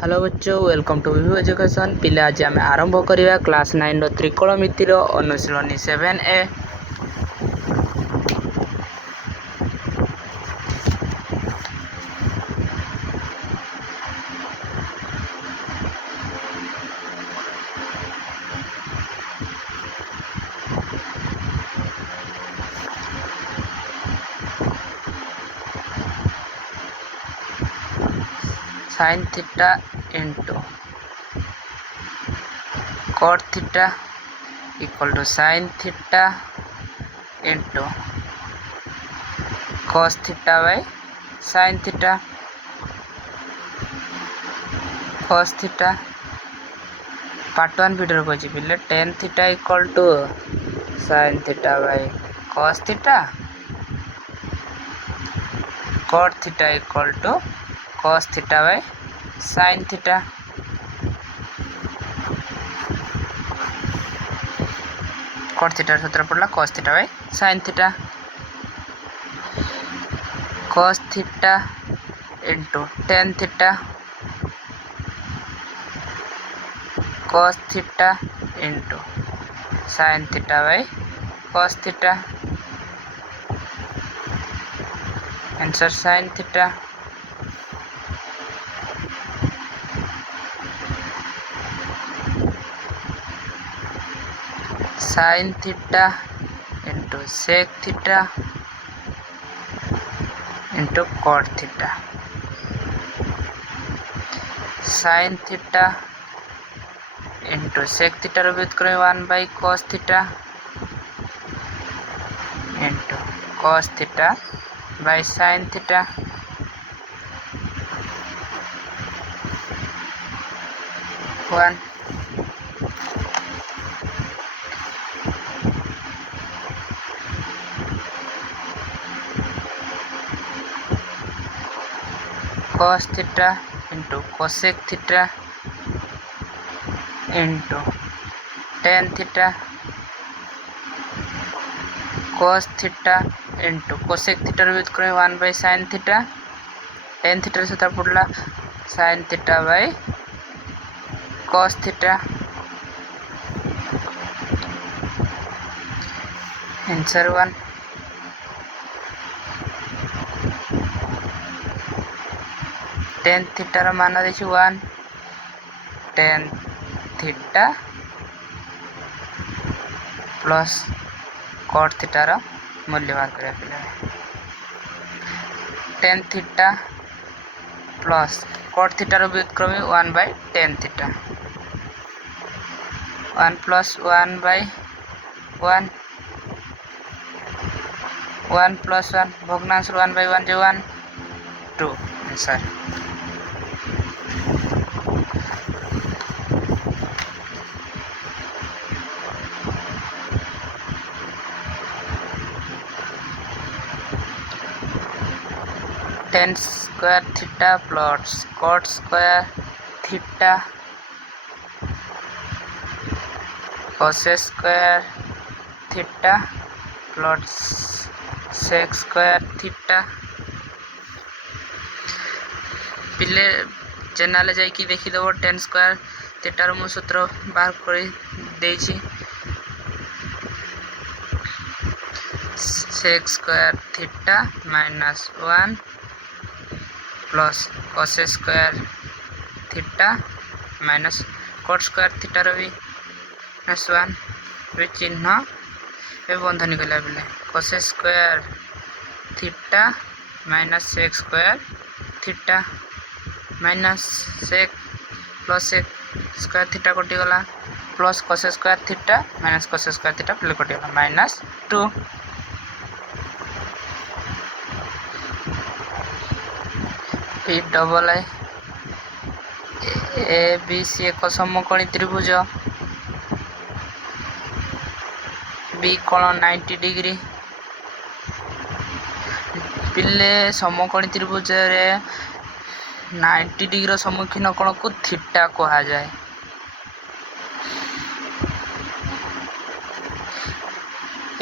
Hello बच्चों, welcome to Vibhu education. पिले आज आम आरंभ करवा class 9 त्रिकोणमितिर अनुशीलनी 7A। sin theta into cot theta equal to sin theta into cos theta by sin theta cos theta। Part 1 video को पिले tan theta equal to sin theta by cos theta, cot theta equal to cos theta by sin theta। cot theta सूत्र पड़ला cos theta by sin theta। cos theta into tan theta cos theta into sin theta by cos theta। Answer sin theta। sin theta into sec theta into cot theta। sin theta into sec theta रो व्युत्क्रम 1 by cos theta into cos theta by sin theta। One cos theta into cosec theta into tan theta cos theta into cosec theta रो व्युत्क्रम 1 by sin theta। tan theta सूत्र पड़ला sin theta by cos theta। Answer 1। tan theta रो मान देखि 1, tan theta plus cot theta रो मूल्य बाहर करिया पिले। tan theta plus cot theta रो व्युत्क्रम 1 by tan theta, 1 plus 1 by 1, 1 plus 1 भग्नांश 1 by 1 जो 1 2। Answer tan square theta plus cot square theta cos square theta plus sec square theta। पिले channel जाइए देखीदेव tan square theta रो मु सूत्र बाहर कर देछि sec square theta minus 1 plus cos square theta minus cot square theta रो भी -1 वे चिन्ह ए बंधनी कला बेले cos square theta minus sec square theta minus sec plus sec square theta कटि गला plus cos square theta minus cos square theta plus कटि गला -2। P double I A B C एक समकोणी त्रिभुज बी कोण 90 डिग्री। पिले समकोणी त्रिभुज रे 90 डिग्री सम्मुखीन कोण को थीटा कहा जाए।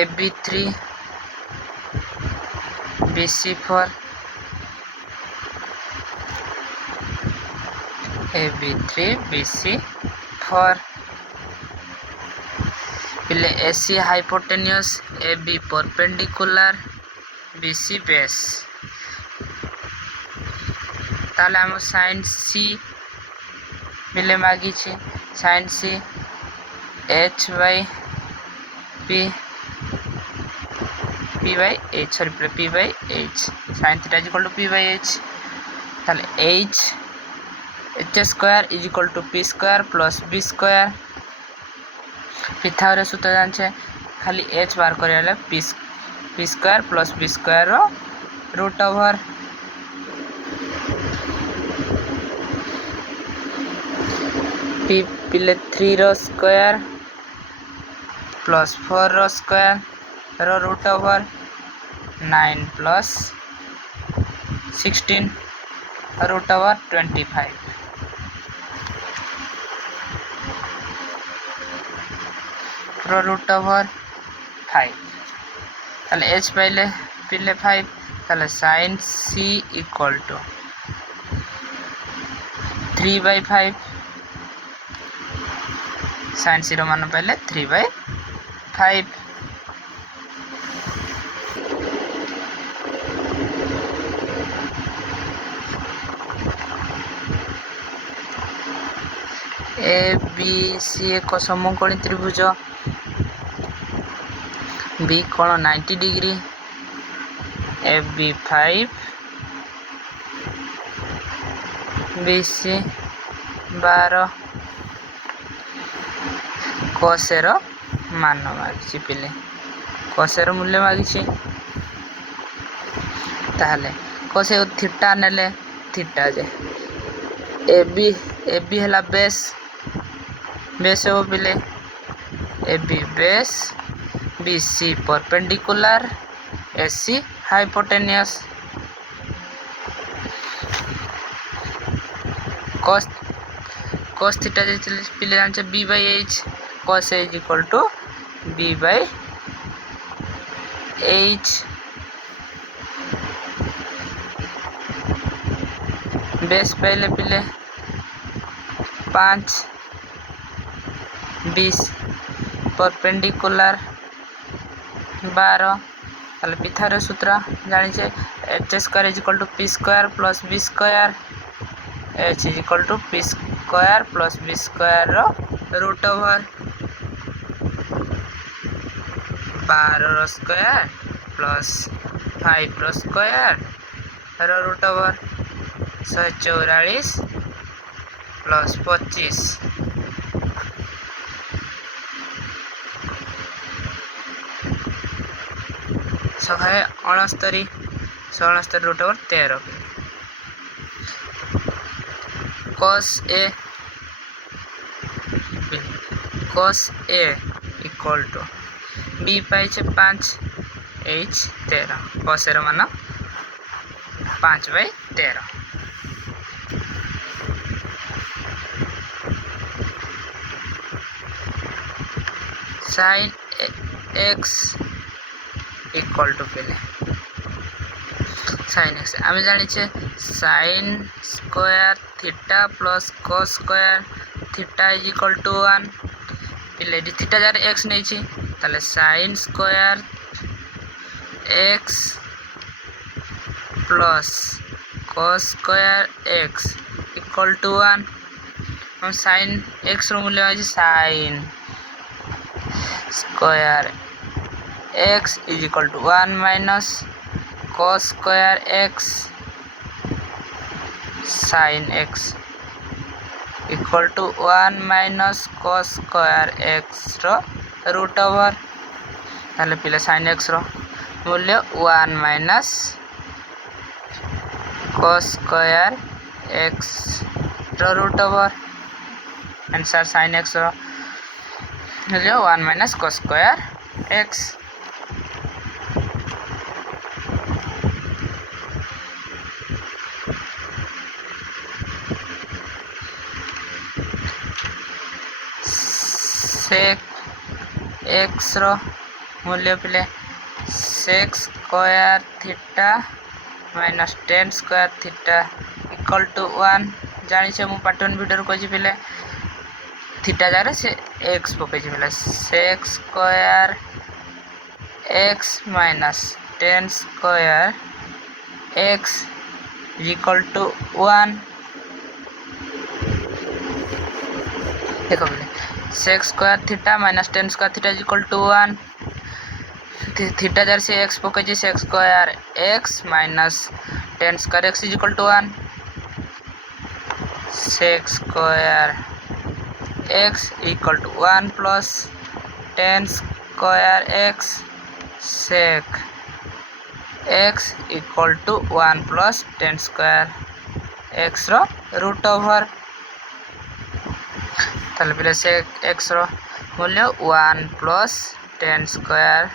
AB3 BC4 AB 3 BC 4 पिले AC hypotenuse AB perpendicular BC base ताले हम sin C मिले मागी छी sin C H by P P by H sorry P by H sin theta is equal to P by H ताले H square is equal to P square plus B square Pythagoras सूत्र जानछे खाली H बार करेले P square plus B square रो root over P पिले 3 रो square plus 4 रो square रो root over 9 plus 16 root over 25 रो रूट ओवर 5 ताले H पाइले पिले 5 ताले sin C equal to 3 by 5 sin C रो मान पाइले 3 by 5 ABC एक समकोणी त्रिभुज B कोण 90 डिग्री AB 5 BC 12 cos रो मान मागिछि पिले cos रो मूल्य मागिछि ताहले cos थीटा नेले थीटा जे AB हला बेस हो पिले AB base BC perpendicular AC hypotenuse cos theta जे पिले जानछे B by H cos A is equal to B by H base पहले पिले 5 20 परपेंडिकुलर 12 ताले पिथागोरस सूत्र जानिछे H square is equal to P square plus B square H is equal to P square plus B square रो root over 12 रो square plus 5 रो square रो root over 144 plus 25 69 root over 13 cos A equal to B पाई 5 H 13 cos रो मान 5 by 13 sin x equal to पहले sin x आम जानी sin square theta plus cos square theta is equal to 1 पहले theta जार x नहीं ताले sin square x plus cos square x equal to 1 हम sin x रो मूल्य है sin square x is equal to 1 minus cos square x sin x equal to 1 minus cos square x रो root over ताले पिले sin x रो मूल्य 1 minus cos square x रो root over answer sin x रो मूल्य 1 minus cos square x sec x रो मूल्य पिले sec square theta minus tan square theta equal to 1 जानी छे मु पार्ट 1 वीडियो कहि पहले थीटा जगह से x पकई पहले sec square x minus tan square x equal to 1 देखो पहले sec square theta minus tan square theta equal to 1 theta जर से x पकई sec square x minus tan square x equal to 1 sec square x equal to 1 plus tan square x sec x equal to 1 plus tan square x रो root over ताले पहले sec x रो मूल्य 1 plus tan square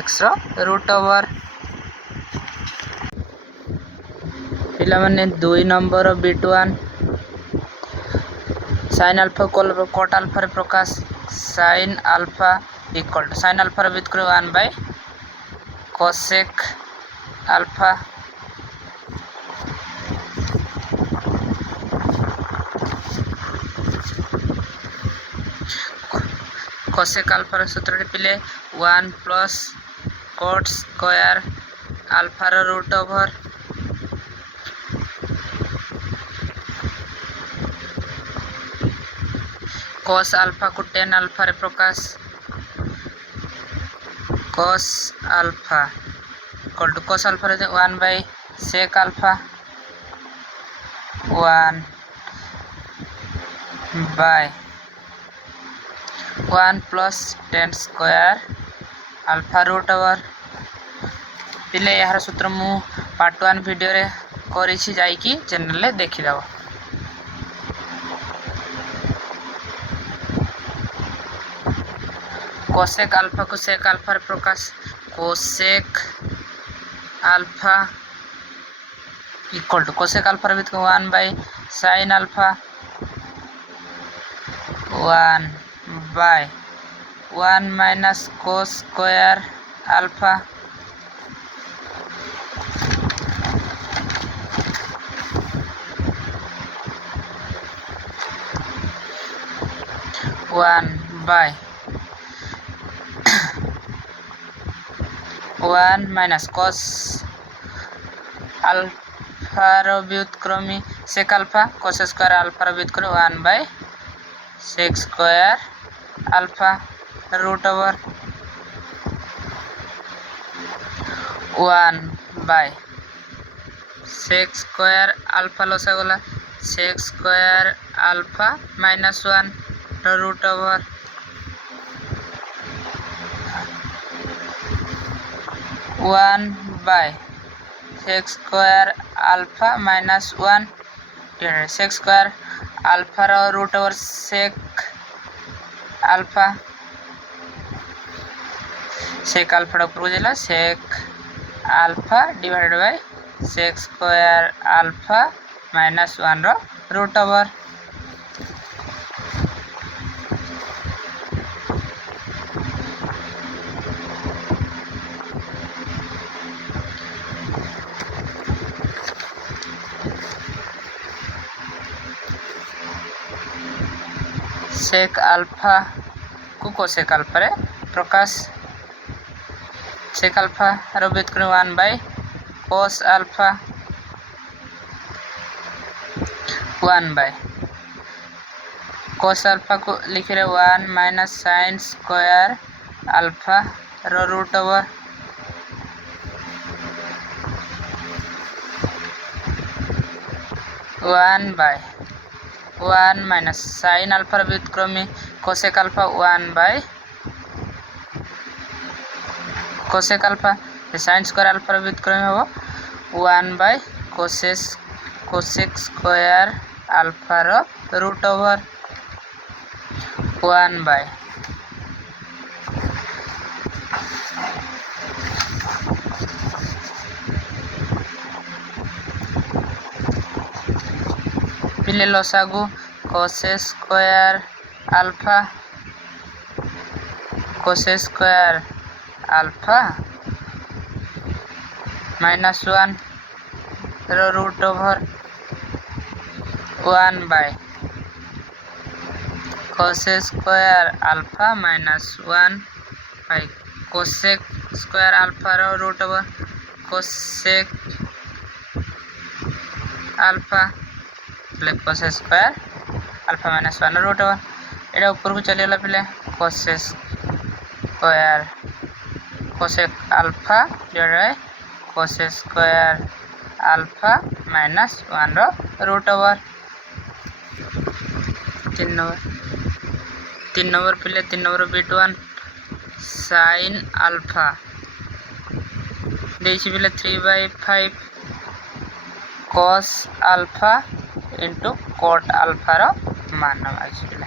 x रो root over पिला माने 2 number बिट1 sin alpha cot alpha रे प्रकाश sin alpha equal to sin alpha रे विथ करे 1 by cosec alpha cosec alpha रे सूत्र रे पिले 1 प्लस cot स्क्वायर अल्फा रे रूट ओवर cos अल्फा को tan अल्फा रे प्रकाश cos alpha equal to cos alpha रे 1 by sec alpha 1 by 1 plus tan square alpha root over पिले यार सूत्र मु पार्ट 1 वीडियो रे करी छी जाई की चैनल रे देखि दबो cosec अल्फा को sec अल्फा रे प्रकाश cosec alpha equal to cosec alpha रे 1 by sin alpha 1 by 1 minus cos square alpha one by 1 minus cos alpha रो व्युत्क्रमी sec alpha cos square alpha रो व्युत्क्रमी 1 by sec square alpha root over 1 by sec square alpha लसा गला sec square alpha minus 1 रो root over 1 by sec square alpha minus 1 sec square alpha रो root over sec alpha sec alpha ऊपर जाला sec alpha divided by sec square alpha minus 1 रो root over sec alpha को cosec alpha रे प्रकाश sec alpha रो व्युत्क्रमी 1 by cos alpha 1 by cos alpha को लिखे रे 1 माइनस sin स्क्वायर अल्फा रो root over one by 1 minus sin alpha रो व्युत्क्रमी cosec alpha 1 by cosec alpha sin square alpha रो व्युत्क्रमी हो 1 बाय cosec स्क्वायर अल्फा रो रूट ओवर 1 बाय पिले लसागु cos स्क्वायर अल्फा माइनस 1 रो root over 1 by cosec square alpha minus 1 by cosec square alpha रो root over cosec alpha plus cosec square alpha minus 1 root over एटा ऊपर को चली गला पिले cosec square cosec alpha divide by cosec square alpha minus 1 रो root over 3 number पिले 3 number bit 1 sine alpha देछि पिले 3/5 cos alpha into cot alpha रो मान आछि पिले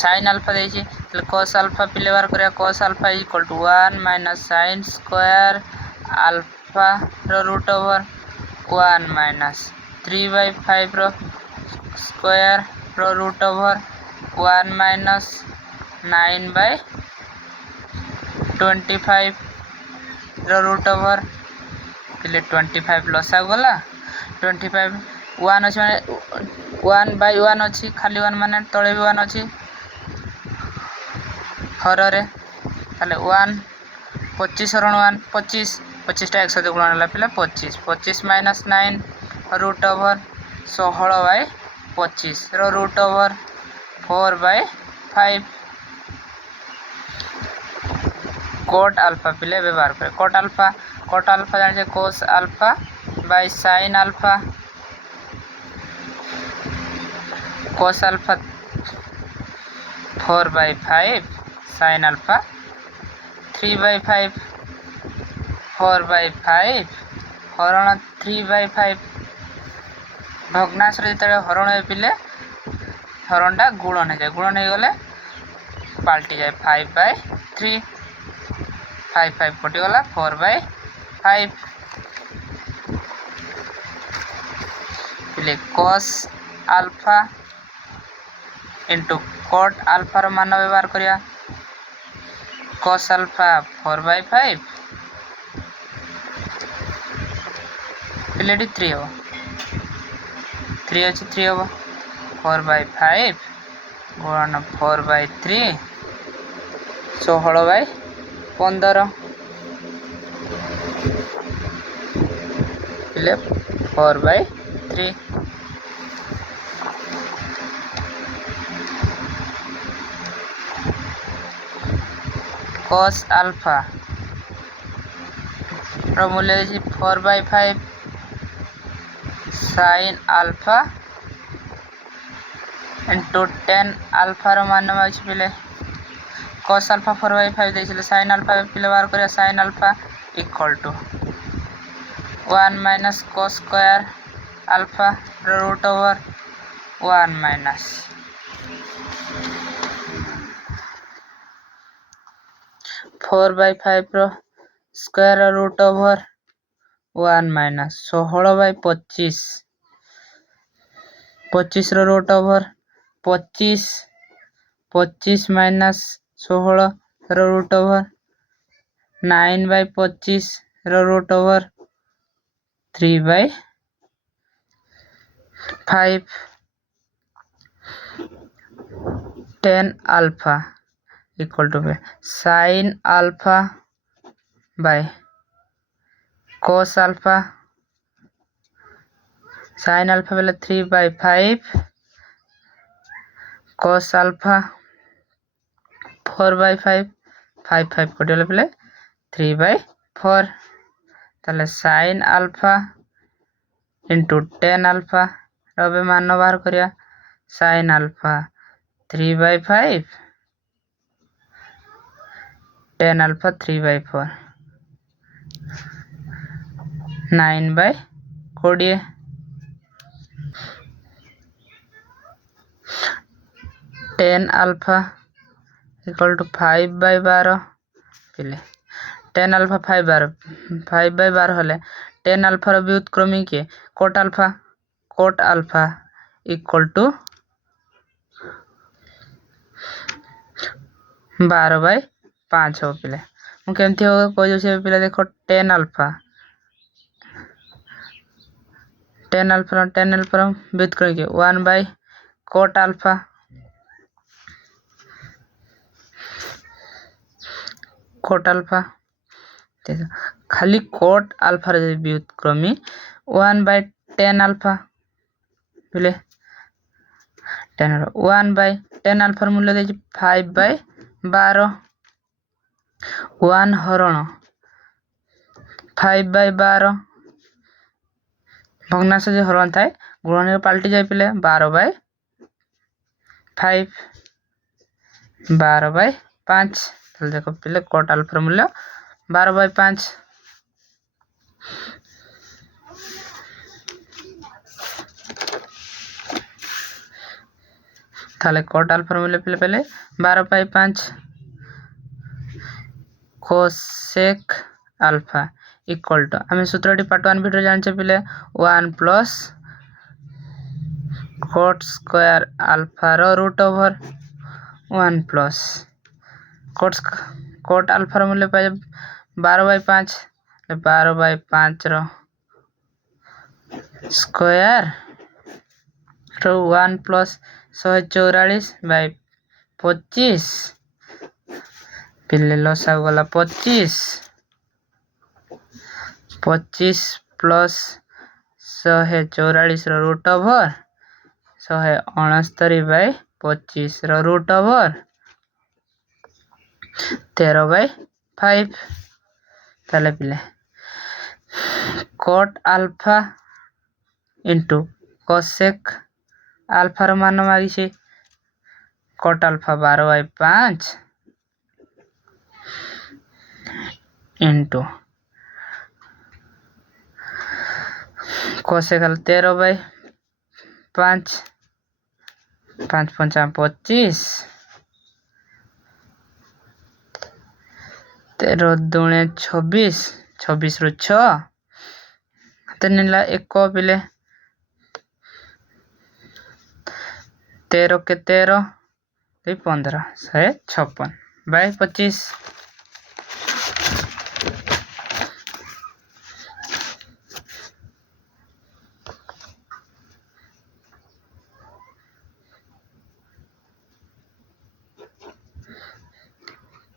साइन अल्फा देछि तो cos अल्फा पिले बार करिया cos alpha equal to 1 minus sine square alpha रो रूट ओवर 1 माइनस 3/5 रो स्क्वायर रो रूट ओवर 1 माइनस 9/25 रो रूट ओवर पिले 25 लसा गला 25 1 अछि माने 1/1 अछि खाली 1 माने तळे भी 1 अछि हर रे ताले 1 25 हरण 1 25 25 टा 100 गुणन ला पिले 25 25 माइनस 9 रूट ओवर 16/25 रो रूट ओवर 4/5 cot अल्फा पिले व्यवहार करे cot अल्फा जाने छे cos alpha by sin alpha cos alpha 4/5 sin alpha 3/5 4/5 हरण 3/5 भग्नांश रे जेते हरण हे पिले हरणटा गुणन हे जाय गुणन हे गले पाल्टी जाय 5/3 5 कटि गला 4/5 पिले cos alpha into cot alpha रो मान व्यवहार करिया cos अल्फा 4/5 पिले 3 हो 3 अछि 3 हो 4/5 गुणन 4/3 16/15 पिले 4/3 cos अल्फा रो मूल्य अछि 4/5 sin अल्फा इंटू 10 अल्फा रो मान अछि पिले cos अल्फा 4/5 देछिले sin अल्फा पिले बार करिया sin alpha equal to 1 minus cos square alpha रो रूट ओवर 1 माइनस 4/5 रो स्क्वायर रूट ओवर 1 माइनस 16/25 25 रो रूट ओवर 25 25 माइनस 16 रो रूट ओवर 9/25 रो root over 3/5 10 alpha equal to sin alpha by cos alpha sin alpha बेले 3/5 cos alpha 4/5 5 कटले बेले 3/4 ताले sin alpha into 10 alpha रबे मान बाहर करिया sin alpha 3/5 10 alpha 3/4 9/20 10 alpha equal to 5/12 पिले 10 अल्फा 5/12 होले 10 अल्फा रो व्युत्क्रमी के cot अल्फा इक्वल टू 12/5 हो पिले मु केमथि हो कोइ जे पिले देखो 10 अल्फा टेन अल्फा व्युत करके 1 कोट अल्फा खाली कोट अल्फा व्युत क्रमी 1/10 अल्फा बुझे 1/10 अल्फा मूल्य दे 5/12 1 हरण 5/12 भग्नांश जो हरण थाए गुणन पलटि जाए पिले 12/5 12/5 देखो पिले कोट अल्फा मूल्य 12/5 ताले कोट अल्फा मूल्य पिले पहले 12/5 कोसेक अल्फा इक्वल टू आम सूत्रटी पार्ट 1 भिडियो जान पिले 1 plus cot square alpha root over 1 plus cot alpha मूल्य पाए 12/5 12/5 स्क्वायर 1 प्लस 144/25 पिले लसा गला 25 plus 144 root over 169/25 root over 13/5 ताले पिले cot alpha into cosec alpha मान मागी कोट अल्फा 12/5 इंटू कोसेक 13/5 5 5 25 13 दूने 26 26 रु 6 एक पिले 13 के 13 15 156/25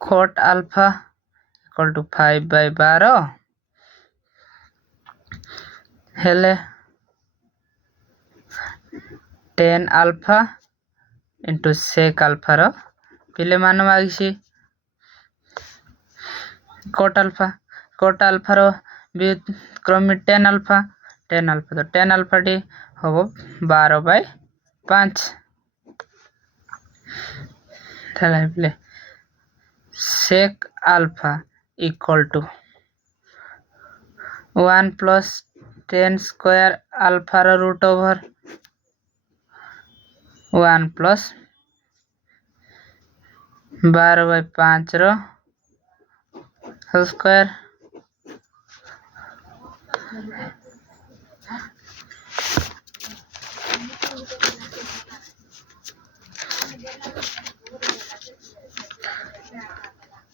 कोट अल्फा इक्वल टू 5/12 हेले 10 अल्फा इंटू सेक अल्फा पिले मान मागी कोट अल्फा क्रम 10 अल्फा तो 10 अल्फा टी हम 12/5 पिले sec alpha equal to 1 plus 10 square alpha root over 1 plus 12/5 whole square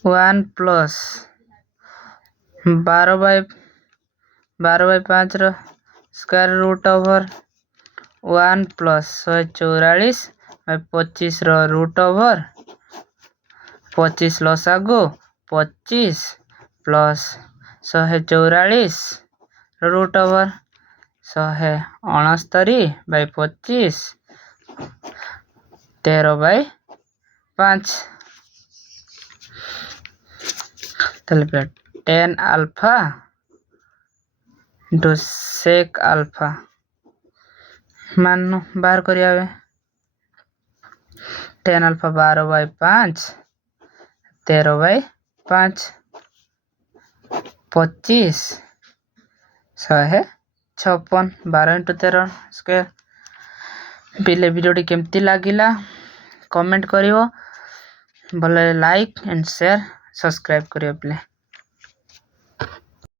1 plus 12/5 square root over 1 plus 144/25 root over 25 लसागु 25 plus 144 root over 169/25 13/5 10 alpha into sec alpha मान बाहर करिया 10 alpha 12/5 13/5 25 156 12 into 13 square पिले वीडियोटी केमती लागिला comment करिवो भले लाइक एंड शेयर सब्सक्राइब करियो पिले।